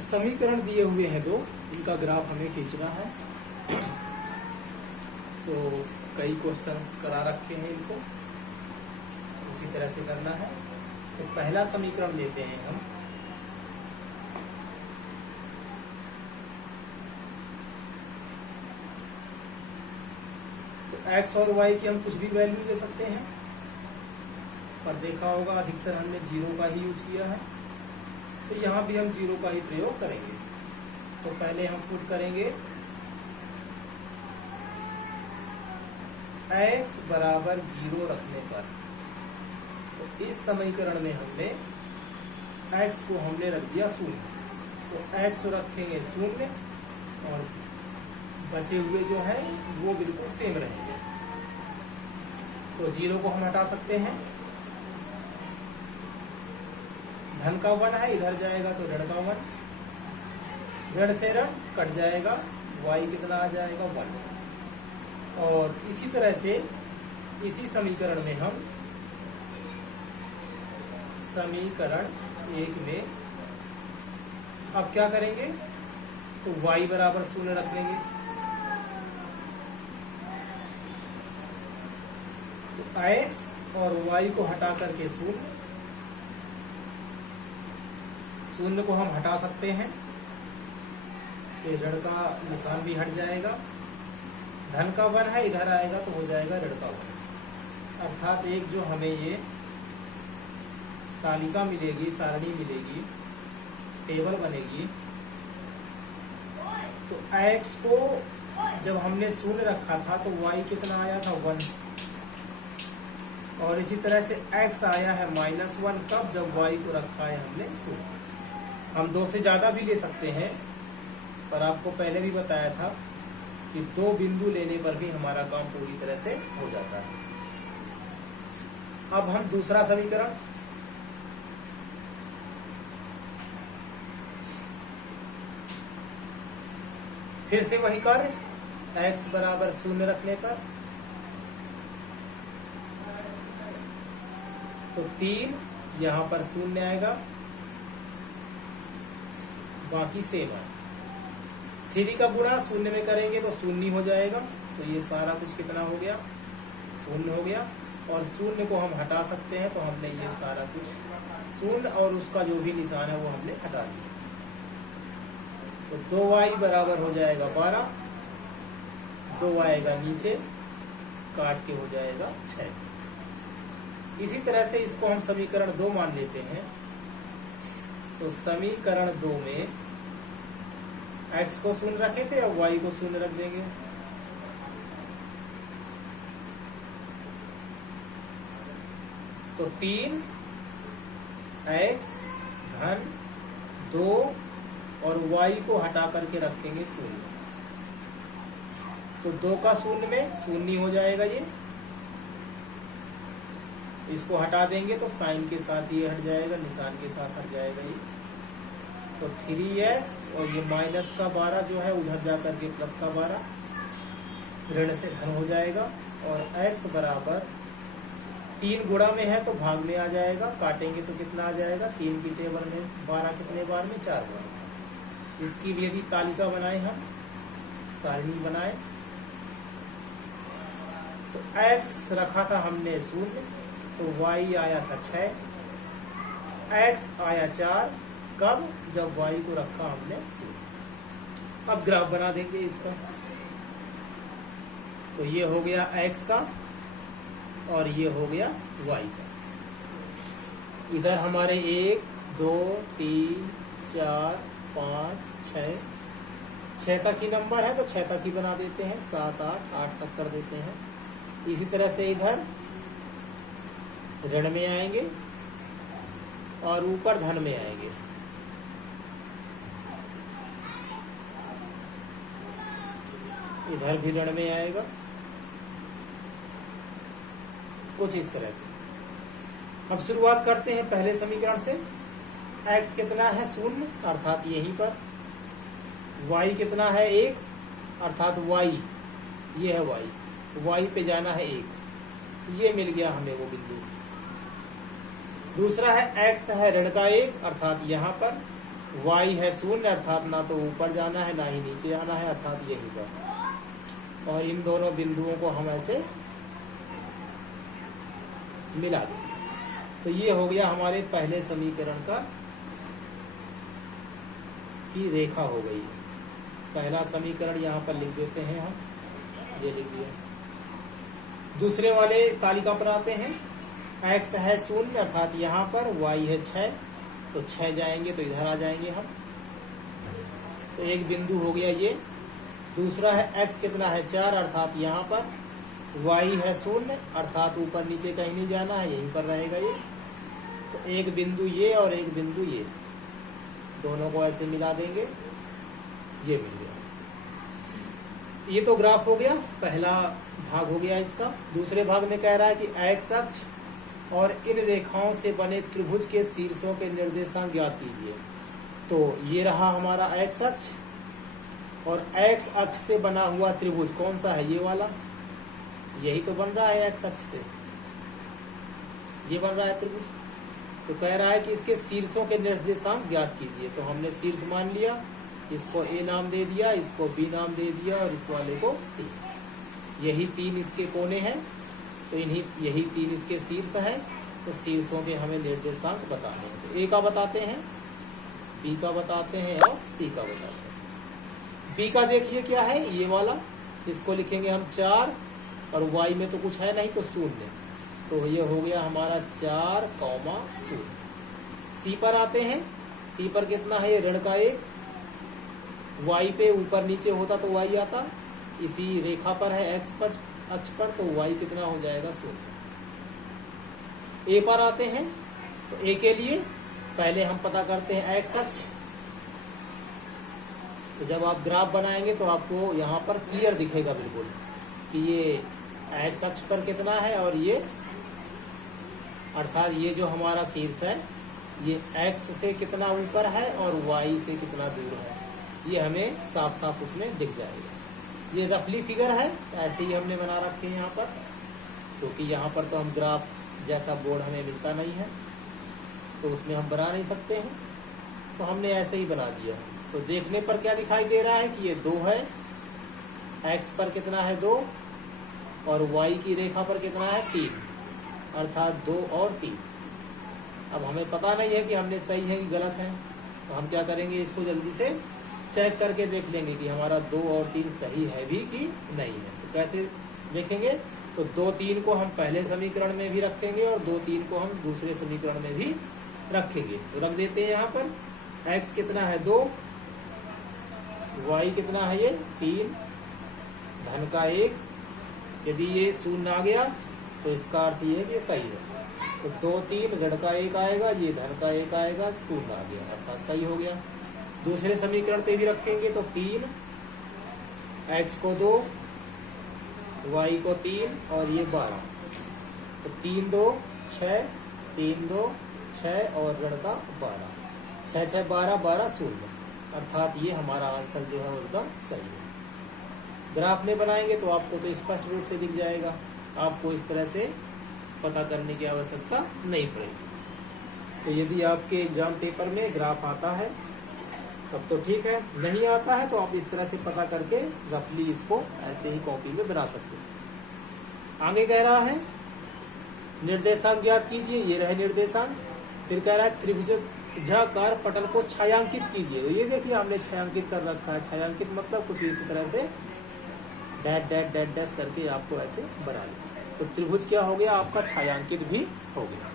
समीकरण दिए हुए हैं दो, इनका ग्राफ हमें खींचना है। तो कई क्वेश्चंस करा रखे हैं, इनको उसी तरह से करना है। तो पहला समीकरण लेते हैं हम, तो x और y की हम कुछ भी वैल्यू ले सकते हैं, पर देखा होगा अधिकतर हमने 0 का ही यूज किया है, तो यहाँ भी हम 0 का ही प्रयोग करेंगे। तो पहले हम पुट करेंगे x बराबर 0 रखने पर, तो इस समीकरण में हमने x को हमने रख दिया 0, तो x रखेंगे 0 और बचे हुए जो है वो बिल्कुल सेम रहेंगे। तो 0 को हम हटा सकते हैं, धन का 1 है, इधर जाएगा तो ऋण का 1, ऋण से ऋण कट जाएगा, y कितना आ जाएगा 1। और इसी तरह से इसी समीकरण में हम समीकरण 1 में अब क्या करेंगे, तो y बराबर 0 रख लेंगे। तो x और y को हटा करके 0 को हम हटा सकते हैं, ये ऋण का निशान भी हट जाएगा, धन का 1 है, इधर आएगा तो हो जाएगा ऋण का 1। अर्थात एक जो हमें ये तालिका मिलेगी, सारणी मिलेगी, टेबल बनेगी, तो x को जब हमने 0 रखा था तो y कितना आया था 1, और इसी तरह से x आया है -1 कब, जब y को रखा है हमने 0। हम 2 से ज्यादा भी ले सकते हैं, पर आपको पहले भी बताया था कि 2 बिंदु लेने पर भी हमारा काम पूरी तरह से हो जाता है। अब हम दूसरा समीकरण, फिर से वही कार्य, x बराबर 0 रखने पर, तो 3 यहां पर 0 आएगा, बाकी सेम है। 3 का गुणा 0 में करेंगे तो 0 हो जाएगा, तो ये सारा कुछ कितना हो गया, 0 हो गया। और 0 को हम हटा सकते हैं, तो हमने ये सारा कुछ 0 और उसका जो भी निशान है वो हमने हटा दिया। तो 2y बराबर हो जाएगा 12, 2 आएगा नीचे, काट के हो जाएगा 6। इसी तरह से इसको हम समीकरण 2 मान लेते हैं। तो समीकरण 2 में x को 0 रखे थे, अब y को 0 रख देंगे। तो 3 x धन 2 और y को हटा करके रखेंगे 0, तो 2 का 0 में 0 हो जाएगा, ये इसको हटा देंगे तो साइन के साथ ये हट जाएगा, निशान के साथ हट जाएगा ये। तो 3x और ये माइनस का 12 जो है उधर जाकर के प्लस का 12, ऋण से धन हो जाएगा। और x बराबर 3 गुणा में है तो भाग में आ जाएगा, काटेंगे तो कितना आ जाएगा, 3 की टेबल में 12 कितने बार में, 4 बार। इसकी भी यदि तालिका बनाए, हम सारणी बनाए, तो x रखा था हमने 0, तो y आया था 6, x आया 4, कब, जब y को रखा हमने 0। अब ग्राफ बना देंगे इसका। तो ये हो गया x का और ये हो गया y का। इधर हमारे 1 2 3 4 5 6 तक ही नंबर है, तो 6 तक ही बना देते हैं, 7 8 तक कर देते हैं। इसी तरह से इधर ऋण में आएंगे और ऊपर धन में आएंगे। इधर भी ऋण में आएगा, कुछ इस तरह से। अब शुरुआत करते हैं पहले समीकरण से। x कितना है 0, अर्थात यहीं पर, y कितना है 1, अर्थात y, ये है y पे जाना है 1, ये मिल गया हमें वो बिंदु। दूसरा है x है ऋण का 1, अर्थात यहाँ पर y है 0 अर्थात ना तो ऊपर जाना है ना ही नीचे आना है, अर्थात यहीं पर। और इन दोनों बिंदुओं को हम ऐसे मिला देंगे। तो ये हो गया हमारे पहले समीकरण का की रेखा हो गई। पहला समीकरण यहाँ पर लिख देते हैं हम, ये लिख दिया। दूसरे वाले तालिका पर आते हैं। x है 0 अर्थात यहाँ पर, y है 6, तो 6 जाएंगे तो इधर आ जाएंगे हम। तो एक बिंदु हो गया ये। दूसरा है x कितना है 4 अर्थात यहाँ पर, y है 0 अर्थात ऊपर नीचे कहीं नहीं जाना है, यहीं पर रहेगा ये। तो एक बिंदु ये और एक बिंदु ये, दोनों को ऐसे मिला देंगे, ये मिल गया। ये तो ग्राफ हो गया, पहला भाग हो गया इसका। दूसरे भाग में कह रहा है कि x अक्ष और इन रेखाओं से बने त्रिभुज के शीर्षों के निर्देशांक ज्ञात कीजिए। तो ये रहा हमारा x अक्ष, और x अक्ष से बना हुआ त्रिभुज कौन सा है, ये वाला, यही तो बन रहा है x अक्ष से, ये बन रहा है त्रिभुज। तो कह रहा है कि इसके शीर्षों के निर्देशांक ज्ञात कीजिए। तो हमने शीर्ष मान लिया, इसको A नाम दे दिया, इसको B नाम दे दिया और इस वाले को C। यही 3 इसके कोने हैं, तो यही 3 इसके शीर्ष हैं। तो शीर्षों के हमें निर्देशांक बताने हैं। तो A का बताते हैं, B का बताते हैं और C का बताते हैं। B का देखिए क्या है, ये वाला, इसको लिखेंगे हम 4, और Y में तो कुछ है नहीं तो 0। तो ये हो गया हमारा 4,0। C पर आते हैं। C पर कितना है, ऋण का 1, Y पे ऊपर नीचे होता तो Y आता, इसी रेखा पर है x अक्ष पर, तो y कितना हो जाएगा 0। A पर आते हैं। तो A के लिए पहले हम पता करते हैं x अक्ष। तो जब आप ग्राफ बनाएंगे तो आपको यहाँ पर क्लियर दिखेगा बिल्कुल कि ये x अक्ष पर कितना है, और ये अर्थात ये जो हमारा शीर्ष है ये x से कितना ऊपर है और y से कितना दूर है, ये हमें साफ साफ उसमें दिख जाएगा। ये रफली फिगर है, ऐसे ही हमने बना रखे हैं यहाँ पर, क्योंकि यहाँ पर तो हम ग्राफ जैसा बोर्ड हमें मिलता नहीं है, तो उसमें हम बना नहीं सकते हैं, तो हमने ऐसे ही बना दिया है। तो देखने पर क्या दिखाई दे रहा है कि ये 2 है, x पर कितना है 2, और y की रेखा पर कितना है 3, अर्थात 2 और 3। अब हमें पता नहीं है कि हमने सही है कि गलत है, तो हम क्या करेंगे, इसको जल्दी से चेक करके देख लेंगे कि हमारा 2 और 3 सही है भी कि नहीं है। तो कैसे देखेंगे, तो 2, 3 को हम पहले समीकरण में भी रखेंगे और 2, 3 को हम दूसरे समीकरण में भी रखेंगे। तो रख देते हैं यहाँ पर, x कितना है 2, y कितना है ये 3, धन का 1। यदि ये 0 आ गया तो इसका अर्थ ये है कि सही है। तो 2, 3 ऋण का 1 आएगा, ये धन का 1 आएगा, 0 आ गया, अर्थात सही हो गया। दूसरे समीकरण पे भी रखेंगे तो 3, x को 2, y को 3 और ये 12। तो 3, 2, 6, 3, 2, 6 और ऋण का 12, 6, 6, 12, 12, 0, अर्थात ये हमारा आंसर जो है वो एकदम सही है। ग्राफ में बनाएंगे तो आपको तो स्पष्ट रूप से दिख जाएगा, आपको इस तरह से पता करने की आवश्यकता नहीं पड़ेगी। तो यदि आपके एग्जाम पेपर में ग्राफ आता है तब तो ठीक है, नहीं आता है तो आप इस तरह से पता करके रफली इसको ऐसे ही कॉपी में बना सकते हैं। आगे कह रहा है निर्देशांक ज्ञात कीजिए, ये रहे निर्देशांक। फिर कह रहा है त्रिभुजाकार पटल को छायांकित कीजिए। तो ये देखिए हमने छायांकित कर रखा है। छायांकित मतलब कुछ इसी तरह say that that that dash करके आपको ऐसे बना लिया। तो त्रिभुज क्या हो गया, आपका छायांकित भी हो गया।